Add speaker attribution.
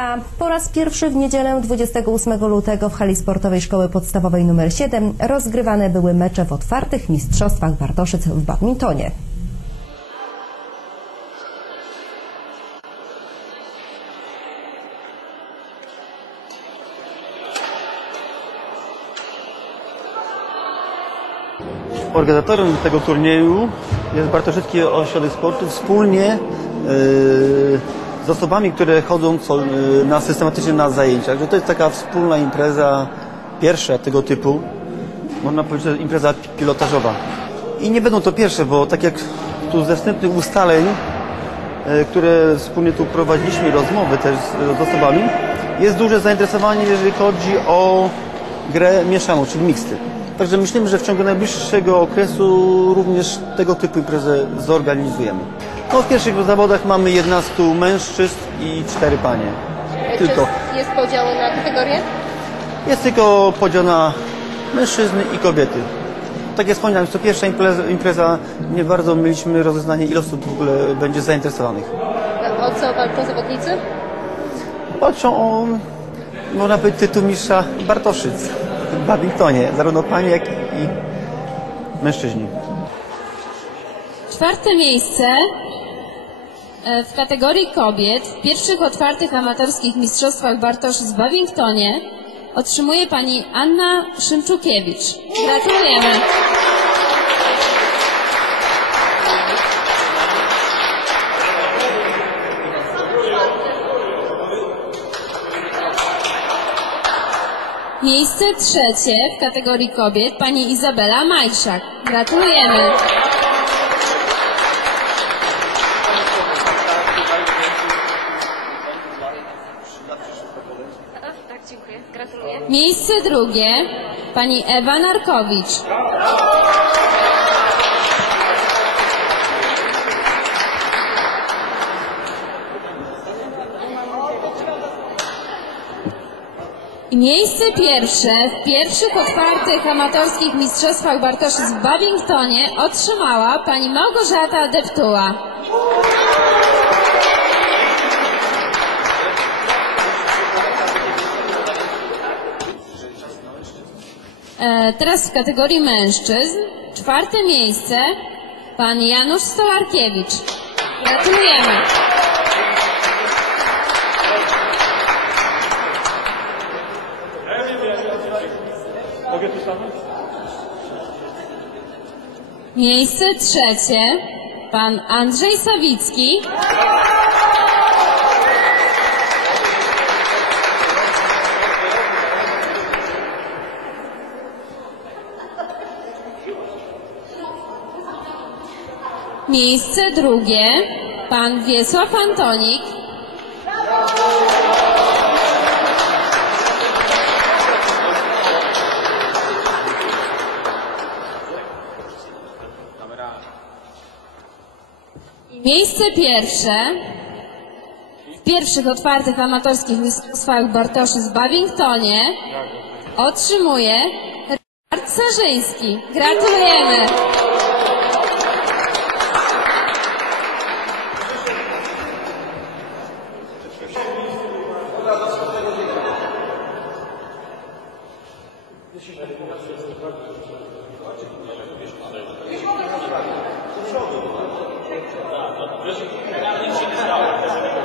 Speaker 1: A po raz pierwszy w niedzielę 28 lutego w hali sportowej Szkoły Podstawowej nr 7 rozgrywane były mecze w otwartych mistrzostwach Bartoszyc w badmintonie.
Speaker 2: Organizatorem tego turnieju jest Bartoszycki Ośrodek Sportu wspólnie yy, z osobami, które chodzą yy, na, systematycznie na zajęciach. Że to jest taka wspólna impreza, pierwsza tego typu, można powiedzieć, że impreza pilotażowa. I nie będą to pierwsze, bo tak jak tu ze wstępnych ustaleń, yy, które wspólnie tu prowadziliśmy, rozmowy też z osobami, jest duże zainteresowanie, jeżeli chodzi o grę mieszaną, czyli miksty. Także myślimy, że w ciągu najbliższego okresu również tego typu imprezę zorganizujemy. No, w pierwszych zawodach mamy 11 mężczyzn i 4 panie. Tylko.
Speaker 3: Czy jest podział na kategorie?
Speaker 2: Jest tylko podział na mężczyzny i kobiety. Tak jak wspomniałem, jest to pierwsza impreza, impreza. Nie bardzo mieliśmy rozeznanie, ile osób w ogóle będzie zainteresowanych.
Speaker 3: O co walczą zawodnicy?
Speaker 2: Walczą o, można powiedzieć, tytuł mistrza Bartoszyc w badmintonie, zarówno panie, jak i mężczyźni.
Speaker 4: Czwarte miejsce e, w kategorii kobiet w pierwszych otwartych amatorskich mistrzostwach Bartoszyc w Babingtonie otrzymuje pani Anna Szymczukiewicz. Gratulujemy. Miejsce trzecie w kategorii kobiet pani Izabela Majszak. Gratulujemy.
Speaker 3: Tak, dziękuję. Gratuluję.
Speaker 4: Miejsce drugie pani Ewa Narkowicz. Miejsce pierwsze w pierwszych otwartych amatorskich mistrzostwach Bartoszyc w Babingtonie otrzymała pani Małgorzata Deptuła. E, teraz w kategorii mężczyzn czwarte miejsce pan Janusz Stolarkiewicz. Gratulujemy. Miejsce trzecie pan Andrzej Sawicki. Miejsce drugie pan Wiesław Antonik. Miejsce pierwsze w pierwszych otwartych amatorskich mistrzostwach Bartoszy z Babingtonie otrzymuje Richard Sarzyński. Gratulujemy! Jeśli mogę, 女子、